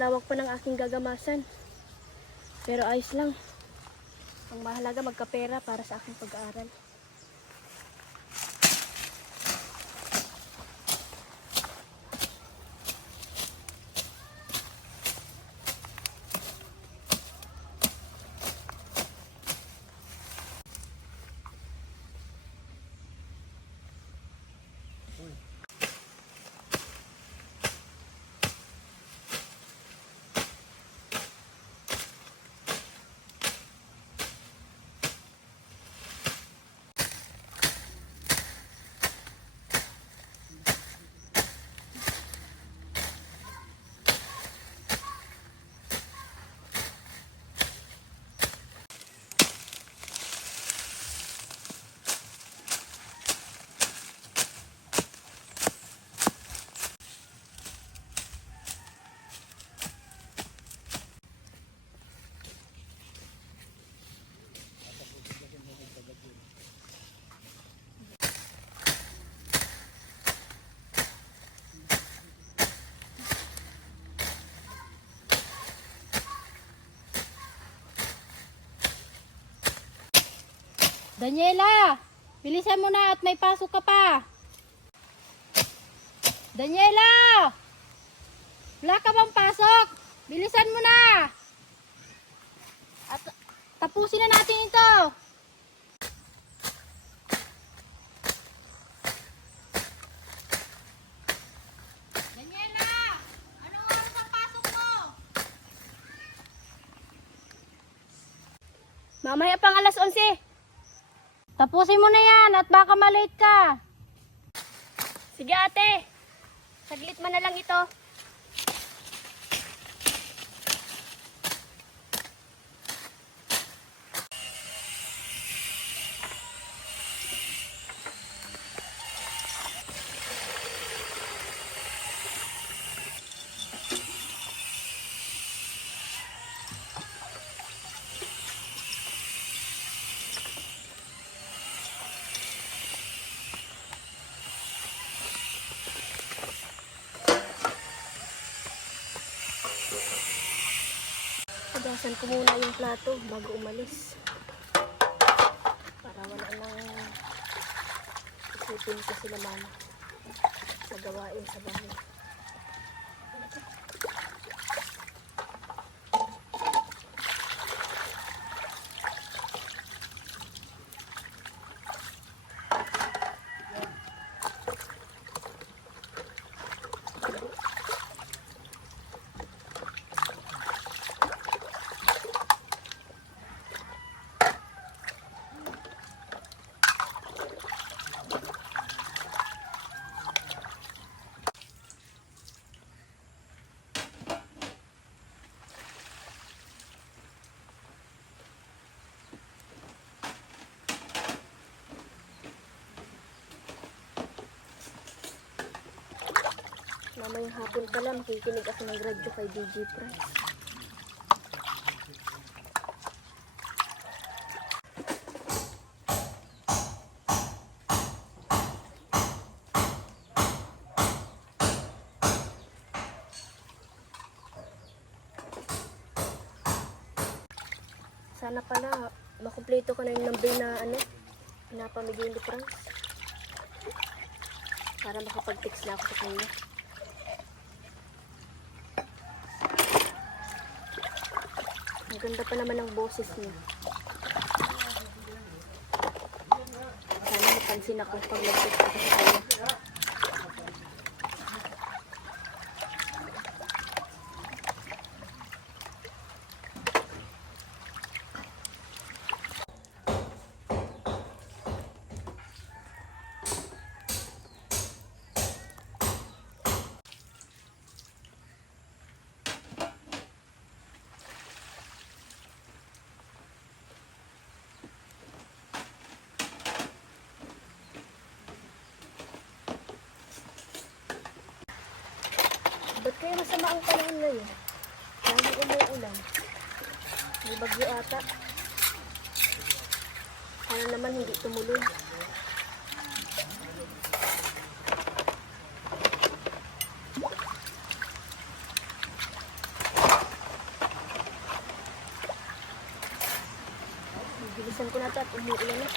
lawak pa ng aking gagamasan. Pero ayos lang. Ang mahalaga magkapera para sa aking pag-aaral. Daniela, bilisan mo na at may pasok ka pa. Daniela! Wala ka bang pasok? Bilisan mo na! At tapusin na natin ito. Daniela! Anong oras ang pasok mo? Mamaya pang alas 11. Tapusin mo na yan at baka malate ka. Sige ate, saglit man na lang ito. Hugasan ko muna yung plato bago umalis. Para wala nang isipin ko sila mama sa gawain sa bahay. Mamayang hapon pa lang, kikinig ako ng radyo kay DJ Price. Sana pala, makumpleto ko na yung number na pinapamigay ni Franz. Para makapag-text na ako sa kanya. Ang ganda pa naman ng boses niya. Sana mapansin ako pag nag-text ako sa kanya. Ba't kaya masama ang panahon ngayon? Lagi umuulan. May bagyo ata. Sana naman hindi tumuloy. Bilisan ko na ito at umuulan na.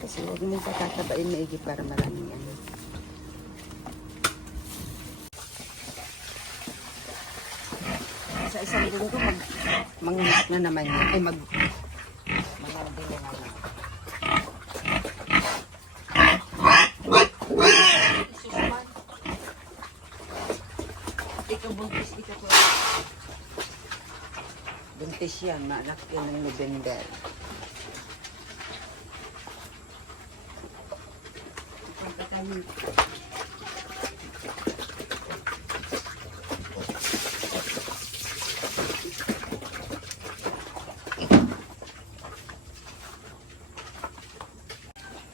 Kasi huwag mong patatabain maigi para maraming ano. Sa isang linggo, manginak na naman yun. Ay, mangalbi na naman. Isusman. Ikaw buntis, ikaw po. Buntis yan, maanak yun ng November.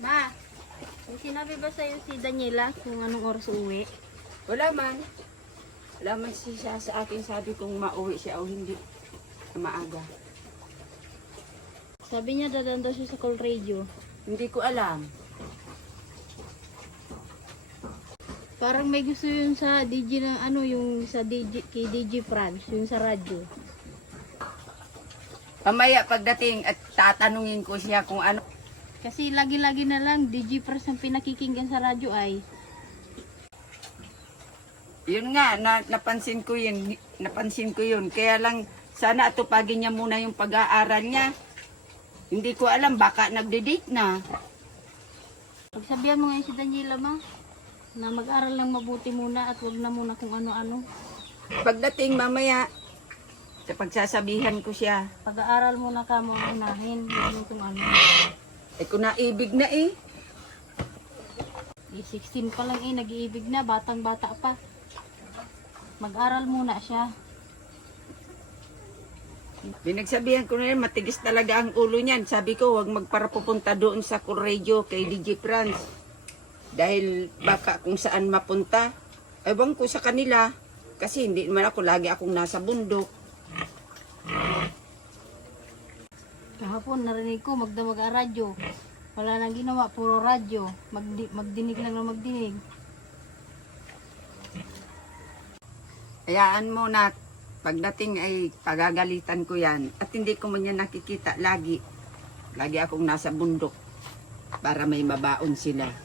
Ma, may sinabi ba sa'yo si Daniela kung anong oras uuwi? Wala man. Wala man siya sa akin sabi kung mauwi siya o hindi maaga. Sabi niya dadaan daw siya sa call radio. Hindi ko alam. Parang may gusto yun sa DJ ng ano, yung sa DJ, kay DJ France, yung sa radyo. Pamaya pagdating at tatanungin ko siya kung ano. Kasi lagi-lagi na lang DJ France ang pinakikinggan sa radyo ay. Yun nga, napansin ko yun. Napansin ko yun. Kaya lang sana atupagin niya muna yung pag-aaral niya. Hindi ko alam, baka nagde-date na. Pagsabihan mo ngayon si Daniela, ma, na mag-aral lang mabuti muna at huwag na muna kung ano-ano. Pagdating mamaya, sa pagsasabihan ko siya. Pag-aaral muna ka mo unahin, huwag mo kung ano. Eh kung naibig na eh. 16 pa lang nag-iibig na, batang-bata pa. Mag-aral muna siya. Binagsabihan ko na yun, matigas talaga ang ulo niyan. Sabi ko, huwag magparapupunta doon sa radio kay DJ France. Dahil baka kung saan mapunta, ewan ko sa kanila. Kasi hindi naman ako, lagi akong nasa bundok. Kahapon narinig ko magdamag ang radyo. Wala nang ginawa, puro radyo. Magdinig lang na magdinig. Hayaan mo na, pagdating ay pagagalitan ko yan. At hindi ko man yan nakikita lagi. Lagi akong nasa bundok para may mabaon sila.